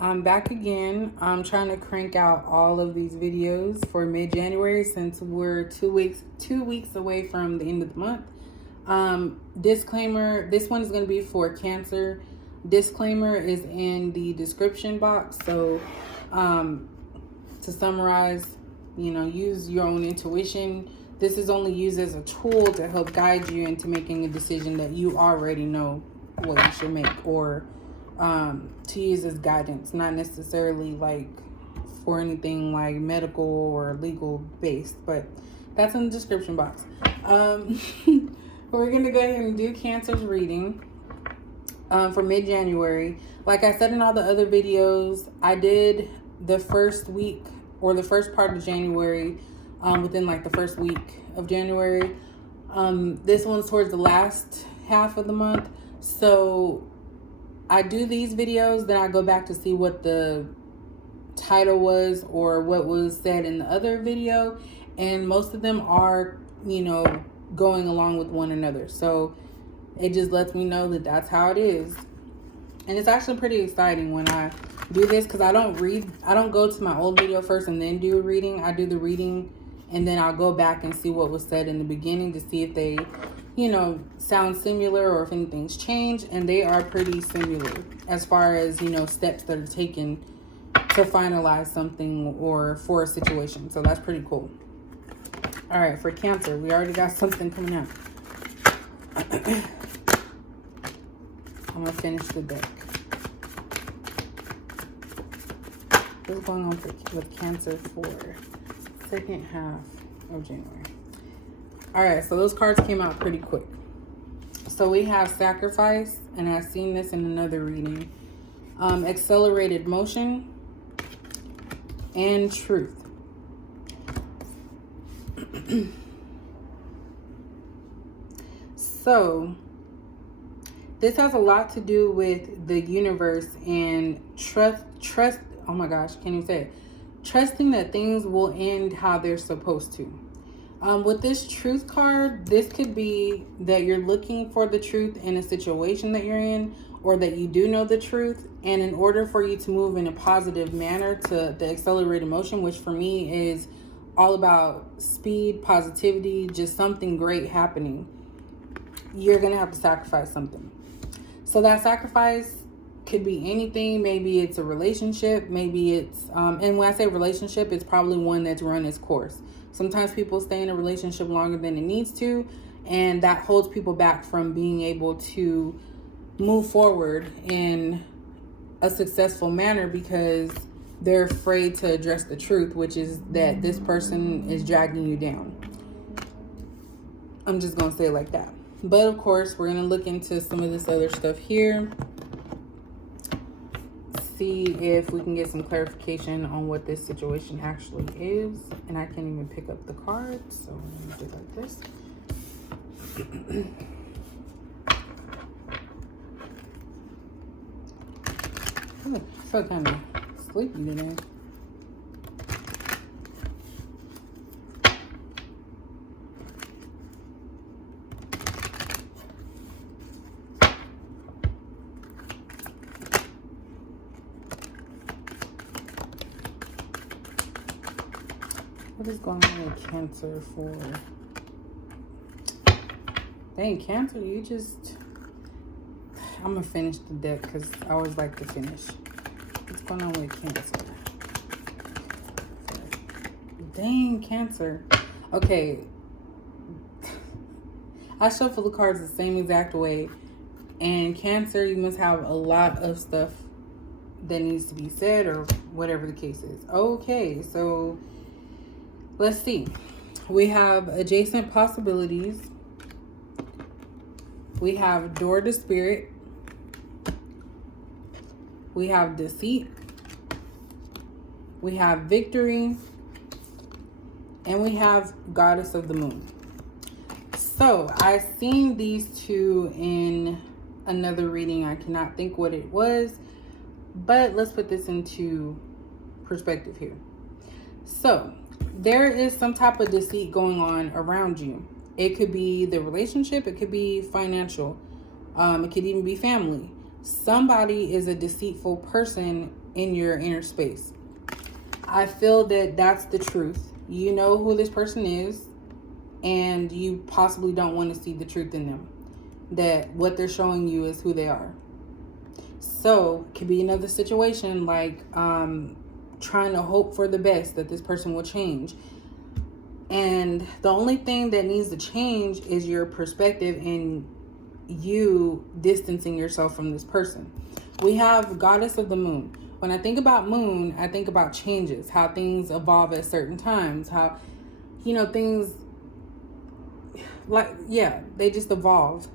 I'm back again. I'm trying to crank out all of these videos for mid-January since we're 2 weeks away from the end of the month. Disclaimer, this one is going to be for Cancer. Disclaimer is in the description box. So to summarize, use your own intuition. This is only used as a tool to help guide you into making a decision that you already know what you should make, or to use as guidance, not necessarily like for anything like medical or legal based, but that's in the description box. We're gonna go ahead and do Cancer's reading for mid-January. Like I said in all the other videos, I did the first week or the first part of January within like the first week of January. This one's towards the last half of the month. So I do these videos, then I go back to see what the title was or what was said in the other video. And most of them are, going along with one another. So it just lets me know that that's how it is. And it's actually pretty exciting when I do this, because I don't go to my old video first and then do a reading. I do the reading and then I'll go back and see what was said in the beginning to see if they, sound similar or if anything's changed. And they are pretty similar as far as, steps that are taken to finalize something or for a situation. So that's pretty cool. All right, for Cancer, we already got something coming out. I'm gonna finish the deck. What's going on with Cancer for second half of January? All right, so those cards came out pretty quick. So we have Sacrifice, and I've seen this in another reading. Accelerated Motion and Truth. So this has a lot to do with the universe and trust. Oh my gosh, can't even say it. Trusting that things will end how they're supposed to. With this Truth card, this could be that you're looking for the truth in a situation that you're in, or that you do know the truth. And in order for you to move in a positive manner to the accelerated motion, which for me is all about speed, positivity, just something great happening, you're going to have to sacrifice something. So that sacrifice could be anything. Maybe it's a relationship. Maybe it's, and when I say relationship, it's probably one that's run its course. Sometimes people stay in a relationship longer than it needs to, and that holds people back from being able to move forward in a successful manner because they're afraid to address the truth, which is that this person is dragging you down. I'm just going to say it like that. But of course, we're going to look into some of this other stuff here. See if we can get some clarification on what this situation actually is. And I can't even pick up the cards, so I'm going to do it like this. I feel kind of sleepy today. What is going on with Cancer for? Dang, Cancer, you just... I'm going to finish the deck because I always like to finish. What's going on with Cancer? Dang, Cancer. Okay. I shuffle the cards the same exact way. And Cancer, you must have a lot of stuff that needs to be said or whatever the case is. Okay, so let's see. We have adjacent possibilities. We have door to spirit. We have deceit. We have victory. And we have goddess of the moon. So I've seen these two in another reading. I cannot think what it was, but let's put this into perspective here. So there is some type of deceit going on around you. It could be the relationship. It could be financial. It could even be family. somebody is a deceitful person in your inner space. I feel that that's the truth. You know who this person is, and you possibly don't want to see the truth in them. That what they're showing you is who they are. So, it could be another situation like trying to hope for the best that this person will change. And the only thing that needs to change is your perspective and you distancing yourself from this person. We have Goddess of the Moon. When I think about moon, I think about changes, how things evolve at certain times, how, things they just evolve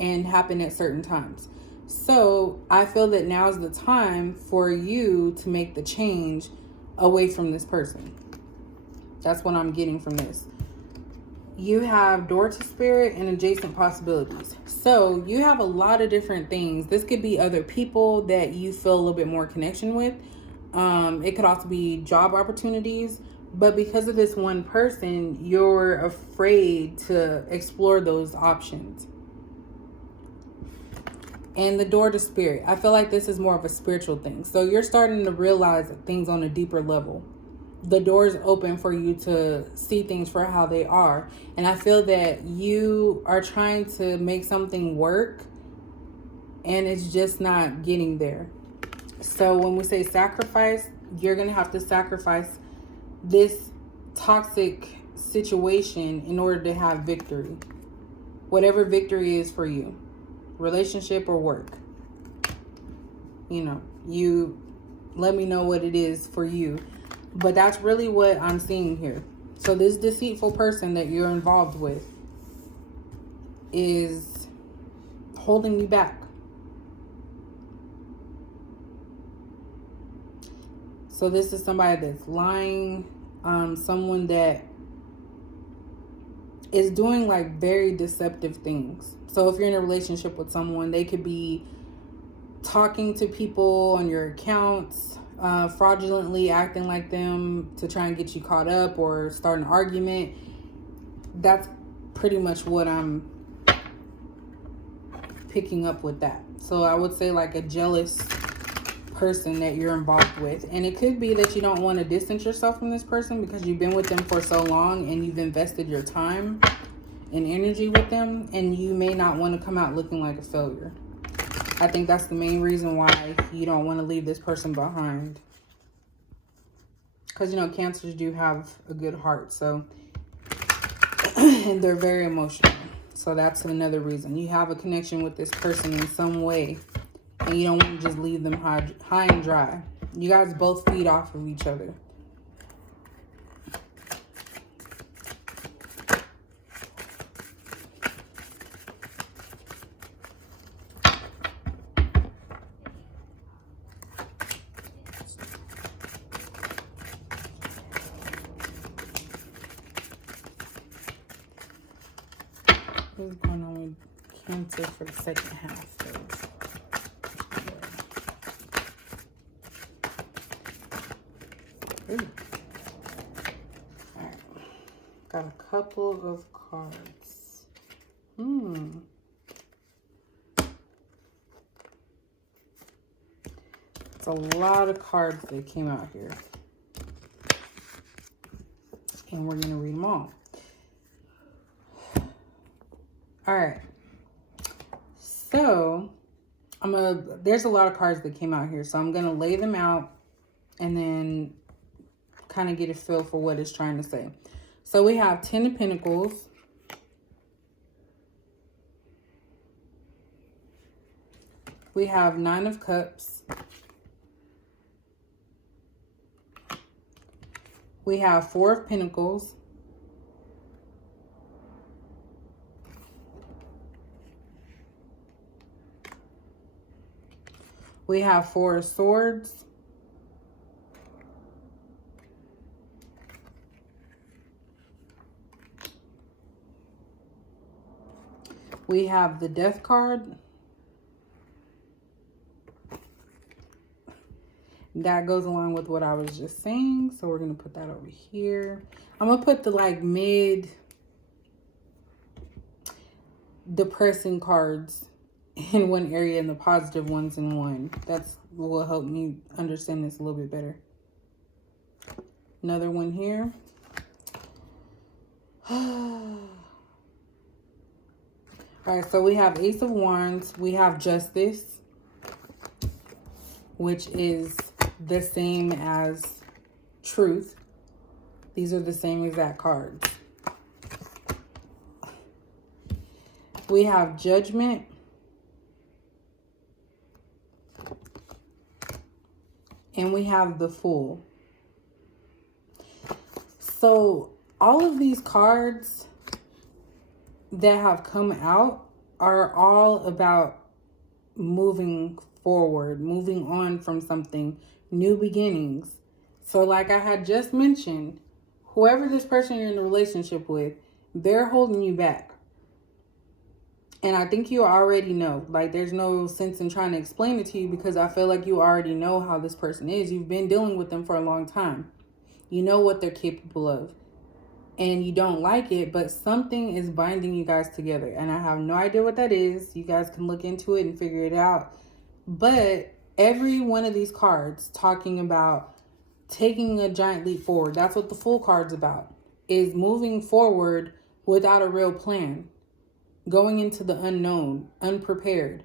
and happen at certain times. So I feel that now's the time for you to make the change away from this person. That's what I'm getting from this. You have door to spirit and adjacent possibilities. So you have a lot of different things. This could be other people that you feel a little bit more connection with. It could also be job opportunities. But because of this one person, you're afraid to explore those options. And the door to spirit. I feel like this is more of a spiritual thing. So you're starting to realize things on a deeper level. The door is open for you to see things for how they are. And I feel that you are trying to make something work and it's just not getting there. So when we say sacrifice, you're going to have to sacrifice this toxic situation in order to have victory. Whatever victory is for you, relationship or work. You let me know what it is for you. But that's really what I'm seeing here. So this deceitful person that you're involved with is holding you back. So this is somebody that's lying, someone that is doing like very deceptive things. So if you're in a relationship with someone, they could be talking to people on your accounts, fraudulently acting like them to try and get you caught up or start an argument. That's pretty much what I'm picking up with that. So I would say like a jealous person that you're involved with. And it could be that you don't want to distance yourself from this person because you've been with them for so long and you've invested your time and energy with them, and you may not want to come out looking like a failure. I think that's the main reason why you don't want to leave this person behind. Because, Cancers do have a good heart. So, and they're very emotional. So that's another reason. You have a connection with this person in some way. And you don't want to just leave them high and dry. You guys both feed off of each other. What's going on with Cancer for the second half? Ooh. All right. Got a couple of cards. It's a lot of cards that came out here. And we're going to read them all. All right. So, there's a lot of cards that came out here. So I'm going to lay them out and then kind of get a feel for what it's trying to say. So we have 10 of Pentacles. We have 9 of Cups. We have 4 of Pentacles. We have 4 of Swords. We have the Death card. That goes along with what I was just saying. So we're going to put that over here. I'm going to put the mid depressing cards in one area and the positive ones in one. That's what will help me understand this a little bit better. Another one here. All right, so we have Ace of Wands. We have Justice, which is the same as Truth. These are the same exact cards. We have Judgment. And we have the Fool. So all of these cards that have come out are all about moving forward, moving on from something, new beginnings. So like I had just mentioned, whoever this person you're in a relationship with, they're holding you back. And I think you already know. Like, there's no sense in trying to explain it to you because I feel like you already know how this person is. You've been dealing with them for a long time. You know what they're capable of. And you don't like it, but something is binding you guys together. And I have no idea what that is. You guys can look into it and figure it out. But every one of these cards talking about taking a giant leap forward. That's what the Fool card's about. Is moving forward without a real plan. Going into the unknown, unprepared,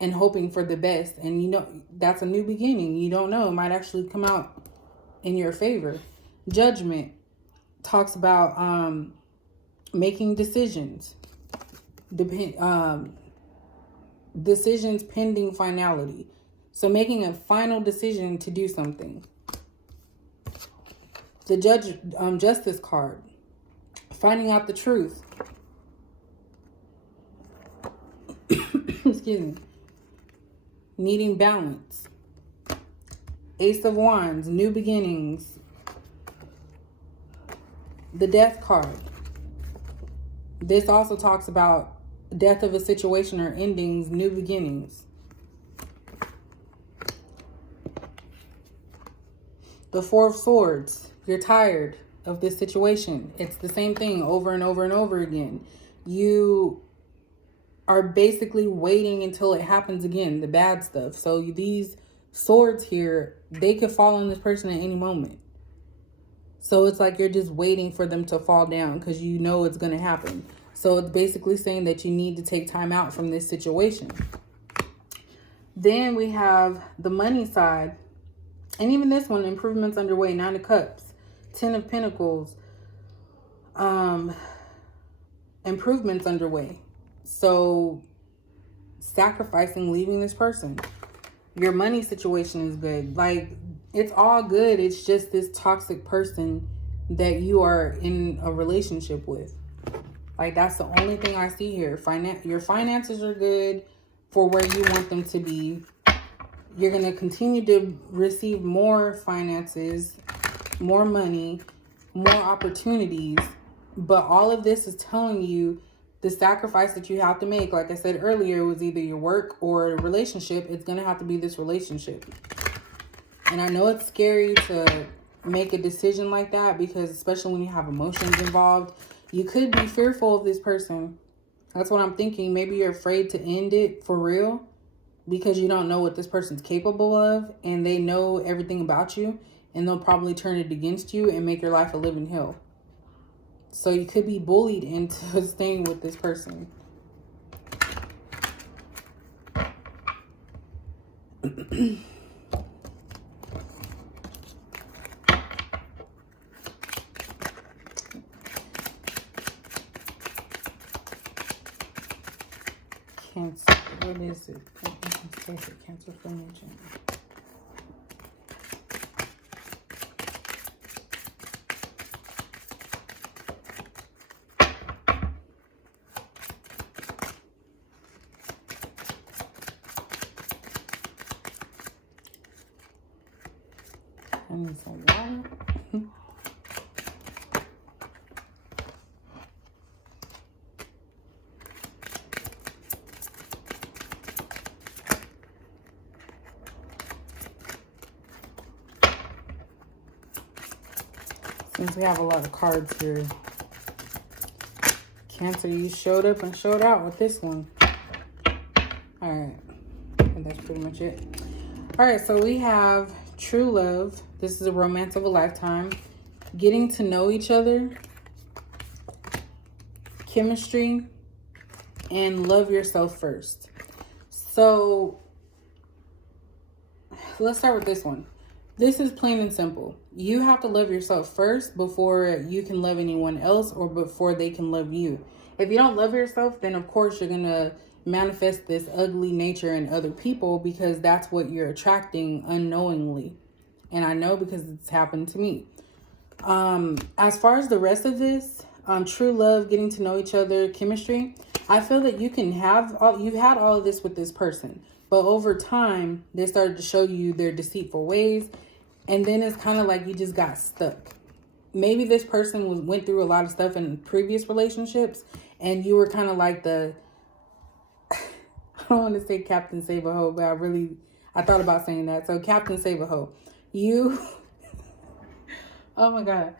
and hoping for the best. And you know, that's a new beginning. You don't know. It might actually come out in your favor. Judgment talks about making decisions. Decisions pending finality. So making a final decision to do something. The Justice card. Finding out the truth. Excuse me. Needing balance. Ace of Wands, new beginnings. The Death card. This also talks about death of a situation or endings, new beginnings. The Four of Swords. You're tired of this situation. It's the same thing over and over and over again. You are basically waiting until it happens again, the bad stuff. So these swords here, they could fall on this person at any moment. So it's like you're just waiting for them to fall down because you know it's going to happen. So it's basically saying that you need to take time out from this situation. Then we have the money side. And even this one, improvements underway. 9 of Cups, 10 of Pentacles. Improvements underway. So sacrificing, leaving this person. Your money situation is good. Like, it's all good. It's just this toxic person that you are in a relationship with. Like, that's the only thing I see here. Your finances are good for where you want them to be. You're going to continue to receive more finances, more money, more opportunities. But all of this is telling you the sacrifice that you have to make. Like I said earlier, it was either your work or a relationship. It's going to have to be this relationship. And I know it's scary to make a decision like that because especially when you have emotions involved, you could be fearful of this person. That's what I'm thinking. Maybe you're afraid to end it for real because you don't know what this person's capable of and they know everything about you and they'll probably turn it against you and make your life a living hell. So you could be bullied into staying with this person. Cancer. What is it? Cancer formation. I need some water. Since we have a lot of cards here, Cancer, you showed up and showed out with this one. All right. And that's pretty much it. All right. So we have true love. This is a romance of a lifetime. Getting to know each other. Chemistry. And love yourself first. So let's start with this one. This is plain and simple. You have to love yourself first before you can love anyone else or before they can love you. If you don't love yourself, then of course you're going to manifest this ugly nature in other people because that's what you're attracting unknowingly. And I know because it's happened to me. As far as the rest of this, true love, getting to know each other, chemistry, I feel that you've had all of this with this person. But over time, they started to show you their deceitful ways. And then it's kind of like you just got stuck. Maybe this person went through a lot of stuff in previous relationships. And you were kind of like I don't want to say Captain Save a Ho, but I thought about saying that. So Captain Save a Ho. Oh my God.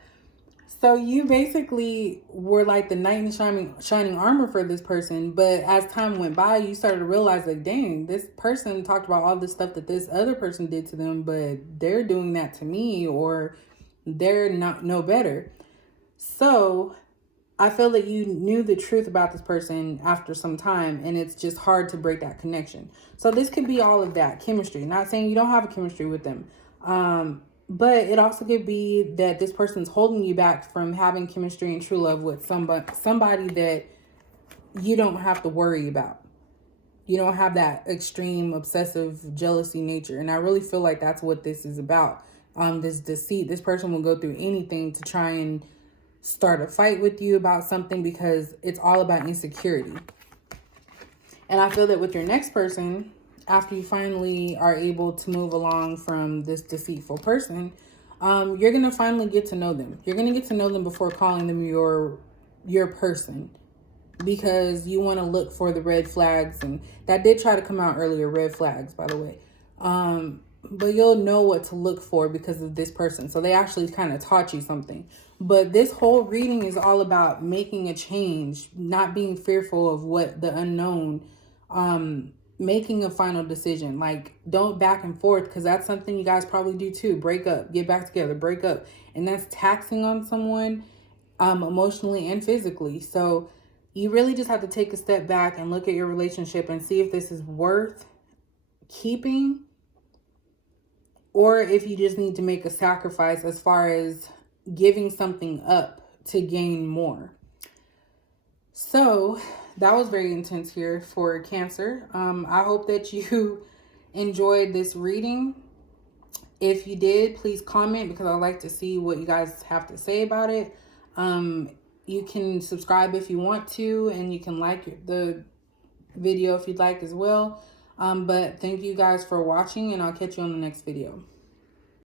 So you basically were like the knight in shining armor for this person. But as time went by, you started to realize like, dang, this person talked about all this stuff that this other person did to them, but they're doing that to me, or they're not no better. So I feel that you knew the truth about this person after some time, and it's just hard to break that connection. So this could be all of that chemistry. Not saying you don't have a chemistry with them. But it also could be that this person's holding you back from having chemistry and true love with somebody that you don't have to worry about. You don't have that extreme obsessive jealousy nature. And I really feel like that's what this is about. This deceit. This person will go through anything to try and start a fight with you about something because it's all about insecurity. And I feel that with your next person, after you finally are able to move along from this deceitful person, you're going to finally get to know them. You're going to get to know them before calling them your person, because you want to look for the red flags. And that did try to come out earlier, red flags, by the way. But you'll know what to look for because of this person. So they actually kind of taught you something. But this whole reading is all about making a change, not being fearful of what the unknown, making a final decision. Like, don't back and forth, because that's something you guys probably do too. Break up, get back together, break up. And that's taxing on someone emotionally and physically. So you really just have to take a step back and look at your relationship and see if this is worth keeping, or if you just need to make a sacrifice as far as giving something up to gain more. So that was very intense here for Cancer. I hope that you enjoyed this reading. If you did, please comment, because I'd like to see what you guys have to say about it. You can subscribe if you want to, and you can like the video if you'd like as well. But thank you guys for watching, and I'll catch you on the next video.